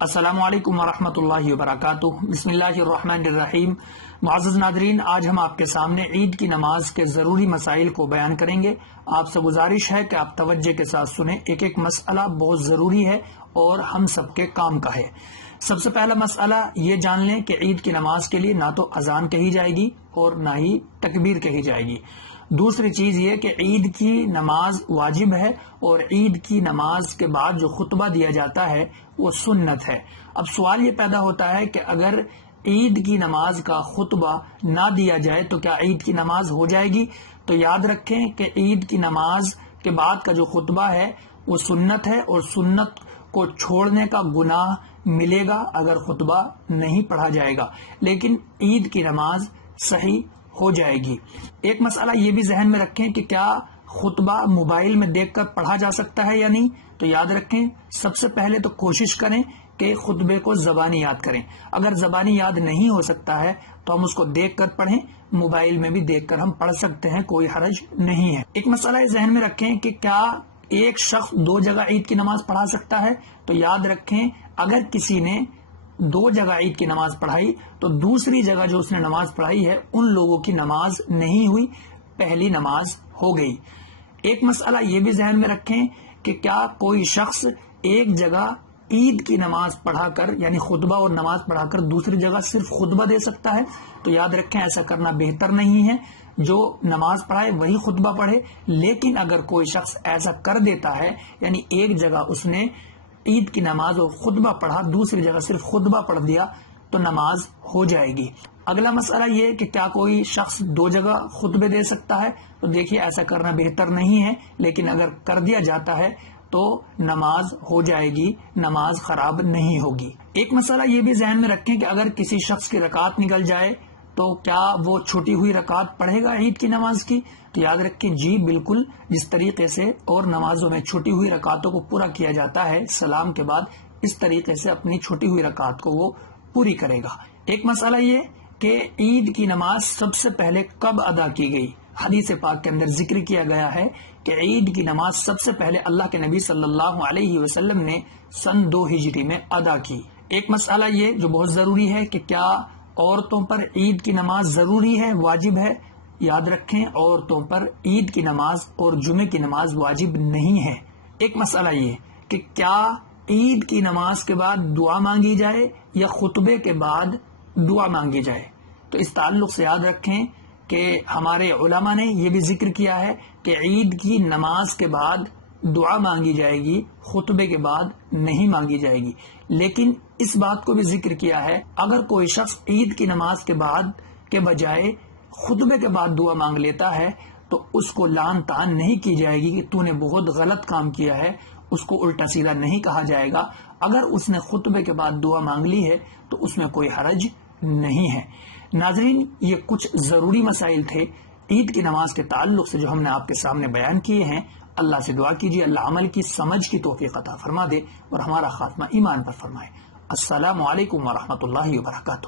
السلام علیکم ورحمۃ اللہ وبرکاتہ۔ بسم اللہ الرحمن الرحیم۔ معزز ناظرین، آج ہم آپ کے سامنے عید کی نماز کے ضروری مسائل کو بیان کریں گے۔ آپ سے گزارش ہے کہ آپ توجہ کے ساتھ سنیں، ایک ایک مسئلہ بہت ضروری ہے اور ہم سب کے کام کا ہے۔ سب سے پہلا مسئلہ یہ جان لیں کہ عید کی نماز کے لیے نہ تو اذان کہی جائے گی اور نہ ہی تکبیر کہی جائے گی۔ دوسری چیز یہ کہ عید کی نماز واجب ہے اور عید کی نماز کے بعد جو خطبہ دیا جاتا ہے وہ سنت ہے۔ اب سوال یہ پیدا ہوتا ہے کہ اگر عید کی نماز کا خطبہ نہ دیا جائے تو کیا عید کی نماز ہو جائے گی؟ تو یاد رکھیں کہ عید کی نماز کے بعد کا جو خطبہ ہے وہ سنت ہے اور سنت کو چھوڑنے کا گناہ ملے گا اگر خطبہ نہیں پڑھا جائے گا، لیکن عید کی نماز صحیح ہو جائے گی۔ ایک مسئلہ یہ بھی ذہن میں رکھیں کہ کیا خطبہ موبائل میں دیکھ کر پڑھا جا سکتا ہے یا نہیں؟ تو یاد رکھیں، سب سے پہلے تو کوشش کریں کہ خطبے کو زبانی یاد کریں۔ اگر زبانی یاد نہیں ہو سکتا ہے تو ہم اس کو دیکھ کر پڑھیں، موبائل میں بھی دیکھ کر ہم پڑھ سکتے ہیں، کوئی حرج نہیں ہے۔ ایک مسئلہ یہ ذہن میں رکھیں کہ کیا ایک شخص دو جگہ عید کی نماز پڑھا سکتا ہے؟ تو یاد رکھیں، اگر کسی نے دو جگہ عید کی نماز پڑھائی تو دوسری جگہ جو اس نے نماز پڑھائی ہے ان لوگوں کی نماز نہیں ہوئی، پہلی نماز ہو گئی۔ ایک مسئلہ یہ بھی ذہن میں رکھیں کہ کیا کوئی شخص ایک جگہ عید کی نماز پڑھا کر یعنی خطبہ اور نماز پڑھا کر دوسری جگہ صرف خطبہ دے سکتا ہے؟ تو یاد رکھیں ایسا کرنا بہتر نہیں ہے، جو نماز پڑھائے وہی خطبہ پڑھے۔ لیکن اگر کوئی شخص ایسا کر دیتا ہے یعنی ایک جگہ اس نے عید کی نماز اور خطبہ پڑھا، دوسری جگہ صرف خطبہ پڑھ دیا، تو نماز ہو جائے گی۔ اگلا مسئلہ یہ کہ کیا کوئی شخص دو جگہ خطبے دے سکتا ہے؟ تو دیکھیے ایسا کرنا بہتر نہیں ہے، لیکن اگر کر دیا جاتا ہے تو نماز ہو جائے گی، نماز خراب نہیں ہوگی۔ ایک مسئلہ یہ بھی ذہن میں رکھیں کہ اگر کسی شخص کی رکعت نکل جائے تو کیا وہ چھوٹی ہوئی رکعت پڑھے گا عید کی نماز کی؟ تو یاد رکھیں جی بالکل، جس طریقے سے اور نمازوں میں چھوٹی ہوئی رکعتوں کو پورا کیا جاتا ہے سلام کے بعد، اس طریقے سے اپنی چھوٹی ہوئی رکعت کو وہ پوری کرے گا۔ ایک مسئلہ یہ کہ عید کی نماز سب سے پہلے کب ادا کی گئی؟ حدیث پاک کے اندر ذکر کیا گیا ہے کہ عید کی نماز سب سے پہلے اللہ کے نبی صلی اللہ علیہ وسلم نے سن 2 ہجری میں ادا کی۔ ایک مسئلہ یہ جو بہت ضروری ہے کہ کیا عورتوں پر عید کی نماز ضروری ہے، واجب ہے؟ یاد رکھیں عورتوں پر عید کی نماز اور جمعے کی نماز واجب نہیں ہے۔ ایک مسئلہ یہ کہ کیا عید کی نماز کے بعد دعا مانگی جائے یا خطبے کے بعد دعا مانگی جائے؟ تو اس تعلق سے یاد رکھیں کہ ہمارے علماء نے یہ بھی ذکر کیا ہے کہ عید کی نماز کے بعد دعا مانگی جائے گی، خطبے کے بعد نہیں مانگی جائے گی۔ لیکن اس بات کو بھی ذکر کیا ہے اگر کوئی شخص عید کی نماز کے بعد کے بجائے خطبے کے بعد دعا مانگ لیتا ہے تو اس کو لعن طعن نہیں کی جائے گی کہ تو نے بہت غلط کام کیا ہے، اس کو الٹا سیدھا نہیں کہا جائے گا۔ اگر اس نے خطبے کے بعد دعا مانگ لی ہے تو اس میں کوئی حرج نہیں ہے۔ ناظرین، یہ کچھ ضروری مسائل تھے عید کی نماز کے تعلق سے جو ہم نے آپ کے سامنے بیان کیے ہیں۔ اللہ سے دعا کیجیے اللہ عمل کی سمجھ کی توفیق عطا فرما دے اور ہمارا خاتمہ ایمان پر فرمائے۔ السلام علیکم ورحمۃ اللہ وبرکاتہ۔